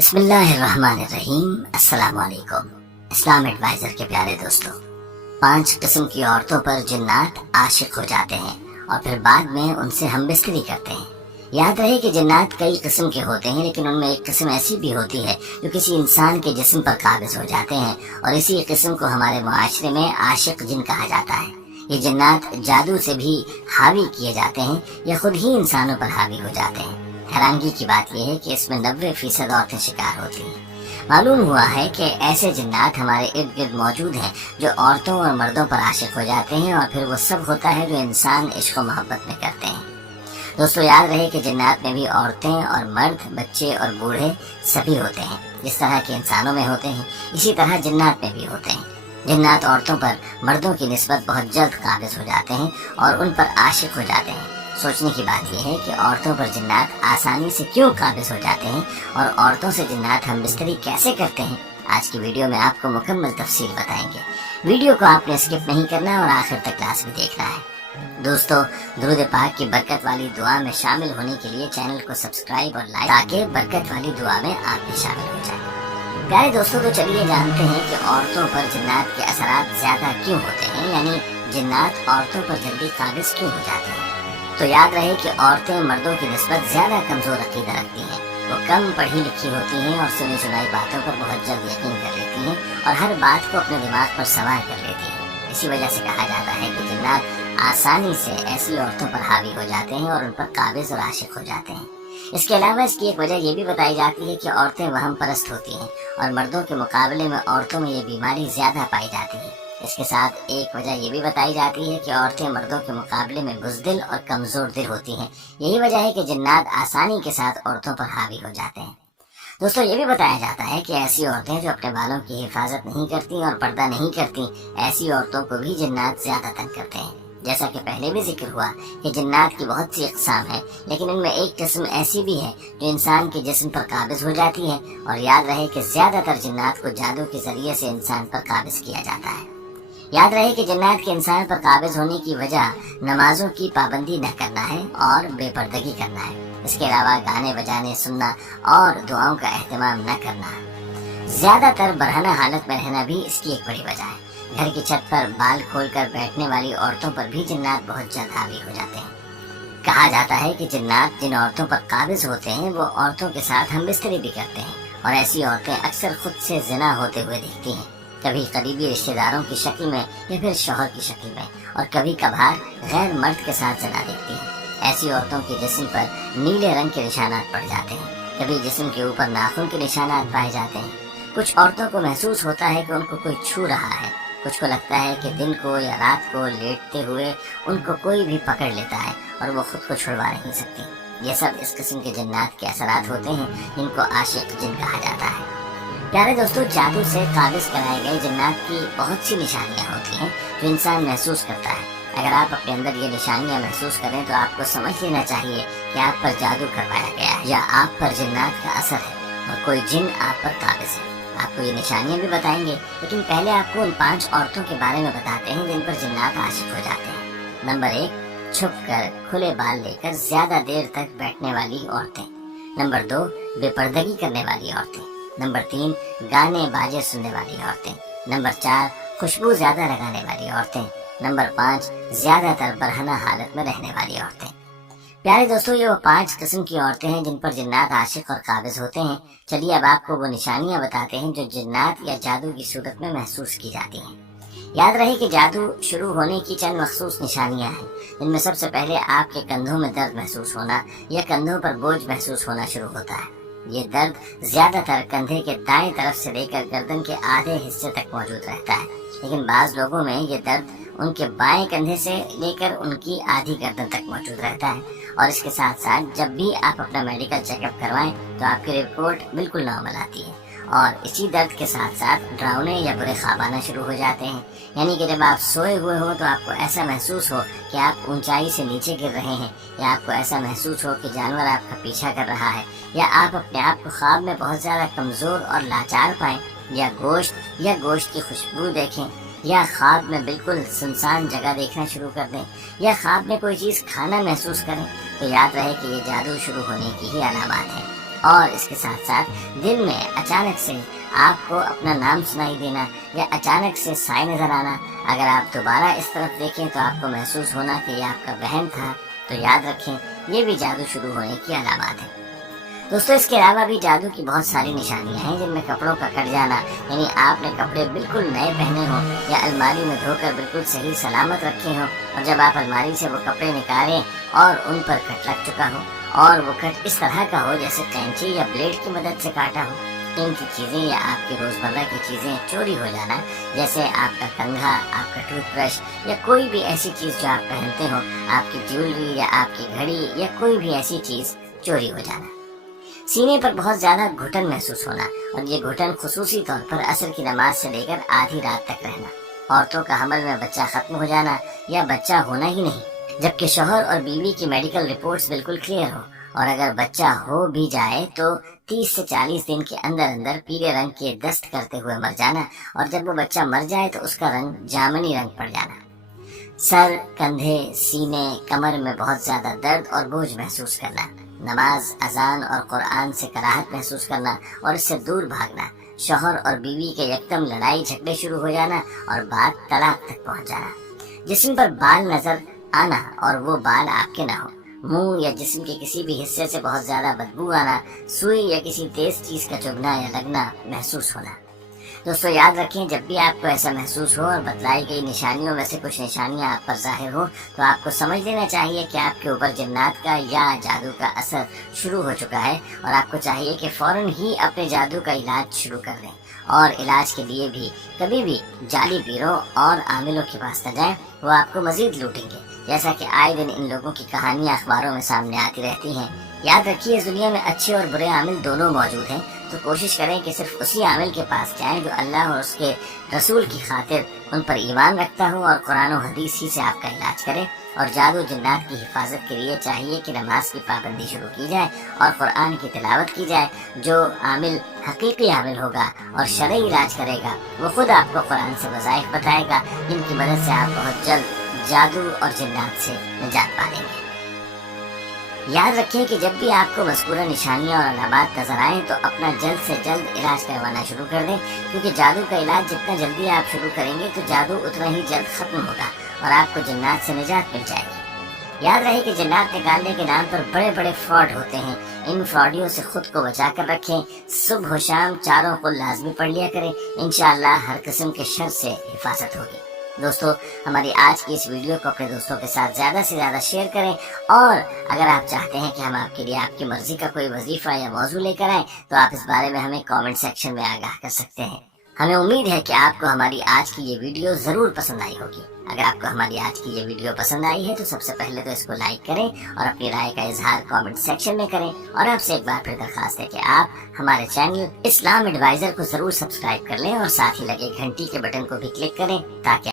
بسم اللہ الرحمن الرحیم۔ السلام علیکم اسلام ایڈوائزر کے پیارے دوستوں، 5 قسم کی عورتوں پر جنات عاشق ہو جاتے ہیں اور پھر بعد میں ان سے ہم بستری کرتے ہیں۔ یاد رہے کہ جنات کئی قسم کے ہوتے ہیں، لیکن ان میں ایک قسم ایسی بھی ہوتی ہے جو کسی انسان کے جسم پر قابض ہو جاتے ہیں، اور اسی قسم کو ہمارے معاشرے میں عاشق جن کہا جاتا ہے۔ یہ جنات جادو سے بھی حاوی کیے جاتے ہیں یا خود ہی انسانوں پر حاوی ہو جاتے ہیں۔ حیرانگی کی بات یہ ہے کہ اس میں 90% عورتیں شکار ہوتی ہیں۔ معلوم ہوا ہے کہ ایسے جنات ہمارے ارد گرد موجود ہیں جو عورتوں اور مردوں پر عاشق ہو جاتے ہیں، اور پھر وہ سب ہوتا ہے جو انسان عشق و محبت میں کرتے ہیں۔ دوستو، یاد رہے کہ جنات میں بھی عورتیں اور مرد، بچے اور بوڑھے سبھی ہوتے ہیں۔ جس طرح کے انسانوں میں ہوتے ہیں اسی طرح جنات میں بھی ہوتے ہیں۔ جنات عورتوں پر مردوں کی نسبت بہت جلد قابض ہو جاتے ہیں اور ان پر عاشق ہو جاتے ہیں۔ سوچنے کی بات یہ ہے کہ عورتوں پر جنات آسانی سے کیوں قابض ہو جاتے ہیں اور عورتوں سے جنات ہم بستری کیسے کرتے ہیں، آج کی ویڈیو میں آپ کو مکمل تفصیل بتائیں گے۔ ویڈیو کو آپ نے اسکپ نہیں کرنا اور آخر تک کلاس بھی دیکھنا ہے۔ دوستو، درود پاک کی برکت والی دعا میں شامل ہونے کے لیے چینل کو سبسکرائب اور لائک تاکہ برکت والی دعا میں آپ بھی شامل ہو جائیں۔ پیارے دوستو، تو چلیے جانتے ہیں کہ عورتوں پر جنات کے اثرات زیادہ کیوں ہوتے ہیں، یعنی جنات عورتوں پر جلدی قابض کیوں ہو جاتے ہیں۔ تو یاد رہے کہ عورتیں مردوں کی نسبت زیادہ کمزور عقیدہ رکھتی ہیں۔ وہ کم پڑھی لکھی ہوتی ہیں اور سنی سنائی باتوں پر بہت جلد یقین کر لیتی ہیں اور ہر بات کو اپنے دماغ پر سوار کر لیتی ہیں۔ اسی وجہ سے کہا جاتا ہے کہ جنات آسانی سے ایسی عورتوں پر حاوی ہو جاتے ہیں اور ان پر قابض اور عاشق ہو جاتے ہیں۔ اس کے علاوہ اس کی ایک وجہ یہ بھی بتائی جاتی ہے کہ عورتیں وہم پرست ہوتی ہیں اور مردوں کے مقابلے میں عورتوں میں یہ بیماری زیادہ پائی جاتی ہے۔ اس کے ساتھ ایک وجہ یہ بھی بتائی جاتی ہے کہ عورتیں مردوں کے مقابلے میں بزدل اور کمزور دل ہوتی ہیں۔ یہی وجہ ہے کہ جنات آسانی کے ساتھ عورتوں پر حاوی ہو جاتے ہیں۔ دوستو، یہ بھی بتایا جاتا ہے کہ ایسی عورتیں جو اپنے بالوں کی حفاظت نہیں کرتی اور پردہ نہیں کرتی، ایسی عورتوں کو بھی جنات زیادہ تنگ کرتے ہیں۔ جیسا کہ پہلے بھی ذکر ہوا کہ جنات کی بہت سی اقسام ہیں، لیکن ان میں ایک قسم ایسی بھی ہے جو انسان کے جسم پر قابض ہو جاتی ہے، اور یاد رہے کہ زیادہ تر جنات کو جادو کے ذریعے سے انسان پر قابض کیا جاتا ہے۔ یاد رہے کہ جنات کے انسان پر قابض ہونے کی وجہ نمازوں کی پابندی نہ کرنا ہے اور بے پردگی کرنا ہے۔ اس کے علاوہ گانے بجانے سننا اور دعاؤں کا اہتمام نہ کرنا۔ زیادہ تر برہنہ حالت میں رہنا بھی اس کی ایک بڑی وجہ ہے۔ گھر کی چھت پر بال کھول کر بیٹھنے والی عورتوں پر بھی جنات بہت جلد حاوی ہو جاتے ہیں۔ کہا جاتا ہے کہ جنات جن عورتوں پر قابض ہوتے ہیں وہ عورتوں کے ساتھ ہم بستری بھی کرتے ہیں، اور ایسی عورتیں اکثر خود سے زنا ہوتے ہوئے دکھتی ہیں، کبھی قریبی رشتہ داروں کی شکل میں یا پھر شوہر کی شکل میں، اور کبھی کبھار غیر مرد کے ساتھ زنا دیکھتی ہیں۔ ایسی عورتوں کے جسم پر نیلے رنگ کے نشانات پڑ جاتے ہیں، کبھی جسم کے اوپر ناخن کے نشانات پائے جاتے ہیں۔ کچھ عورتوں کو محسوس ہوتا ہے کہ ان کو کوئی چھو رہا ہے، کچھ کو لگتا ہے کہ دن کو یا رات کو لیٹتے ہوئے ان کو کوئی بھی پکڑ لیتا ہے اور وہ خود کو چھڑوا نہیں سکتی۔ یہ سب اس قسم کے جنات کے اثرات ہوتے ہیں جن کو عاشق جن کہا جاتا ہے۔ پیارے دوستو، جادو سے قابض کرائے گئے جنات کی بہت سی نشانیاں ہوتی ہیں جو انسان محسوس کرتا ہے۔ اگر آپ اپنے اندر یہ نشانیاں محسوس کریں تو آپ کو سمجھ لینا چاہیے کہ آپ پر جادو کروایا گیا ہے یا آپ پر جنات کا اثر ہے اور کوئی جن آپ پر قابض ہے۔ آپ کو یہ نشانیاں بھی بتائیں گے، لیکن پہلے آپ کو ان 5 عورتوں کے بارے میں بتاتے ہیں جن پر جنات عاشق ہو جاتے ہیں۔ نمبر 1، چھپ کر کھلے بال لے کر زیادہ دیر تک بیٹھنے والی عورتیں۔ نمبر 2، بے پردگی کرنے والی عورتیں۔ نمبر 3، گانے باجے سننے والی عورتیں۔ نمبر 4، خوشبو زیادہ لگانے والی عورتیں۔ نمبر 5، زیادہ تر برہنہ حالت میں رہنے والی عورتیں۔ پیارے دوستو، یہ وہ 5 قسم کی عورتیں ہیں جن پر جنات عاشق اور قابض ہوتے ہیں۔ چلیے اب آپ کو وہ نشانیاں بتاتے ہیں جو جنات یا جادو کی صورت میں محسوس کی جاتی ہیں۔ یاد رہے کہ جادو شروع ہونے کی چند مخصوص نشانیاں ہیں، جن میں سب سے پہلے آپ کے کندھوں میں درد محسوس ہونا یا کندھوں پر بوجھ محسوس ہونا شروع ہوتا ہے۔ یہ درد زیادہ تر کندھے کے دائیں طرف سے لے کر گردن کے آدھے حصے تک موجود رہتا ہے، لیکن بعض لوگوں میں یہ درد ان کے بائیں کندھے سے لے کر ان کی آدھی گردن تک موجود رہتا ہے، اور اس کے ساتھ ساتھ جب بھی آپ اپنا میڈیکل چیک اپ کروائیں تو آپ کی رپورٹ بالکل نارمل آتی ہے، اور اسی درد کے ساتھ ساتھ ڈراؤنے یا برے خواب آنا شروع ہو جاتے ہیں۔ یعنی کہ جب آپ سوئے ہوئے ہو تو آپ کو ایسا محسوس ہو کہ آپ اونچائی سے نیچے گر رہے ہیں، یا آپ کو ایسا محسوس ہو کہ جانور آپ کا پیچھا کر رہا ہے، یا آپ اپنے آپ کو خواب میں بہت زیادہ کمزور اور لاچار پائیں، یا گوشت کی خوشبو دیکھیں، یا خواب میں بالکل سنسان جگہ دیکھنا شروع کر دیں، یا خواب میں کوئی چیز کھانا محسوس کریں، تو یاد رہے کہ یہ جادو شروع ہونے کی ہی علامات ہیں۔ اور اس کے ساتھ ساتھ دن میں اچانک سے آپ کو اپنا نام سنائی دینا یا اچانک سے سائے نظر آنا، اگر آپ دوبارہ اس طرف دیکھیں تو آپ کو محسوس ہونا کہ یہ آپ کا وہم تھا، تو یاد رکھیں یہ بھی جادو شروع ہونے کی علامات ہیں۔ دوستو اس کے علاوہ بھی جادو کی بہت ساری نشانیاں ہیں، جن میں کپڑوں کا کٹ جانا، یعنی آپ نے کپڑے بالکل نئے پہنے ہوں یا الماری میں دھو کر بالکل صحیح سلامت رکھے ہوں، اور جب آپ الماری سے وہ کپڑے نکالیں اور ان پر کٹ لگ چکا ہو، اور وہ کٹ اس طرح کا ہو جیسے کینچی یا بلیڈ کی مدد سے کاٹا ہو۔ قیمتی چیزیں یا آپ کی روزمرہ کی چیزیں چوری ہو جانا، جیسے آپ کا کنگھا، آپ کا ٹوتھ برش یا کوئی بھی ایسی چیز جو آپ پہنتے ہو، آپ کی جیولری یا آپ کی گھڑی یا کوئی بھی ایسی چیز چوری ہو جانا۔ سینے پر بہت زیادہ گھٹن محسوس ہونا، اور یہ گھٹن خصوصی طور پر عصر کی نماز سے لے کر آدھی رات تک رہنا۔ عورتوں کا حمل میں بچہ ختم ہو جانا یا بچہ ہونا ہی نہیں، جبکہ شوہر اور بیوی کی میڈیکل رپورٹس بالکل کلیئر ہو، اور اگر بچہ ہو بھی جائے تو 30 سے 40 دن کے اندر اندر پیلے رنگ کے دست کرتے ہوئے مر جانا، اور جب وہ بچہ مر جائے تو اس کا رنگ جامنی رنگ پڑ جانا۔ سر، کندھے، سینے، کمر میں بہت زیادہ درد اور بوجھ محسوس کرنا، نماز، اذان اور قرآن سے کراہت محسوس کرنا اور اس سے دور بھاگنا، شوہر اور بیوی کے یکدم لڑائی جھگڑے شروع ہو جانا اور بات طلاق تک پہنچ جانا، جسم پر بال نظر آنا اور وہ بال آپ کے نہ ہو، منہ یا جسم کے کسی بھی حصے سے بہت زیادہ بدبو آنا، سوئی یا کسی تیز چیز کا چبھنا یا لگنا محسوس ہونا۔ دوستو یاد رکھیں، جب بھی آپ کو ایسا محسوس ہو اور بتلائی گئی نشانیوں میں سے کچھ نشانیاں آپ پر ظاہر ہو، تو آپ کو سمجھ لینا چاہیے کہ آپ کے اوپر جنات کا یا جادو کا اثر شروع ہو چکا ہے، اور آپ کو چاہیے کہ فوراً ہی اپنے جادو کا علاج شروع کر دیں، اور علاج کے لیے بھی کبھی بھی جعلی پیروں اور عاملوں کے پاس نہ جائیں، وہ آپ کو مزید لوٹیں گے، جیسا کہ آئے دن ان لوگوں کی کہانیاں اخباروں میں سامنے آتی رہتی ہیں۔ یاد رکھیے، اس دنیا میں اچھے اور برے عامل دونوں موجود ہیں، تو کوشش کریں کہ صرف اسی عامل کے پاس جائیں جو اللہ اور اس کے رسول کی خاطر ان پر ایمان رکھتا ہو اور قرآن و حدیث ہی سے آپ کا علاج کرے، اور جادو جنات کی حفاظت کے لیے چاہیے کہ نماز کی پابندی شروع کی جائے اور قرآن کی تلاوت کی جائے۔ جو عامل حقیقی عامل ہوگا اور شرعی علاج کرے گا، وہ خود آپ کو قرآن سے وظائف بتائے گا، جن کی مدد سے آپ بہت جلد جادو اور جنات سے نجات پالیں گے۔ یاد رکھیں کہ جب بھی آپ کو مذکورہ نشانیاں اور علامات نظر آئیں تو اپنا جلد سے جلد علاج کروانا شروع کر دیں، کیونکہ جادو کا علاج جتنا جلدی آپ شروع کریں گے تو جادو اتنا ہی جلد ختم ہوگا اور آپ کو جنات سے نجات مل جائے گی۔ یاد رہے کہ جنات نکالنے کے نام پر بڑے بڑے فراڈ ہوتے ہیں، ان فراڈیوں سے خود کو بچا کر رکھیں، صبح و شام چاروں کو لازمی پڑھ لیا کریں، انشاءاللہ ہر قسم کے شر سے حفاظت ہوگی۔ دوستو، ہماری آج کی اس ویڈیو کو اپنے دوستوں کے ساتھ زیادہ سے زیادہ شیئر کریں، اور اگر آپ چاہتے ہیں کہ ہم آپ کے لیے آپ کی مرضی کا کوئی وظیفہ یا موضوع لے کر آئیں تو آپ اس بارے میں ہمیں کامنٹ سیکشن میں آگاہ کر سکتے ہیں۔ ہمیں امید ہے کہ آپ کو ہماری آج کی یہ ویڈیو ضرور پسند آئی ہوگی۔ اگر آپ کو ہماری آج کی یہ ویڈیو پسند آئی ہے تو سب سے پہلے تو اس کو لائک کریں اور اپنی رائے کا اظہار کامنٹ سیکشن میں کریں، اور آپ سے ایک بار پھر درخواست ہے کہ آپ ہمارے چینل اسلام ایڈوائزر کو ضرور سبسکرائب کر لیں اور ساتھ ہی لگے گھنٹی کے بٹن کو بھی کلک کریں، تاکہ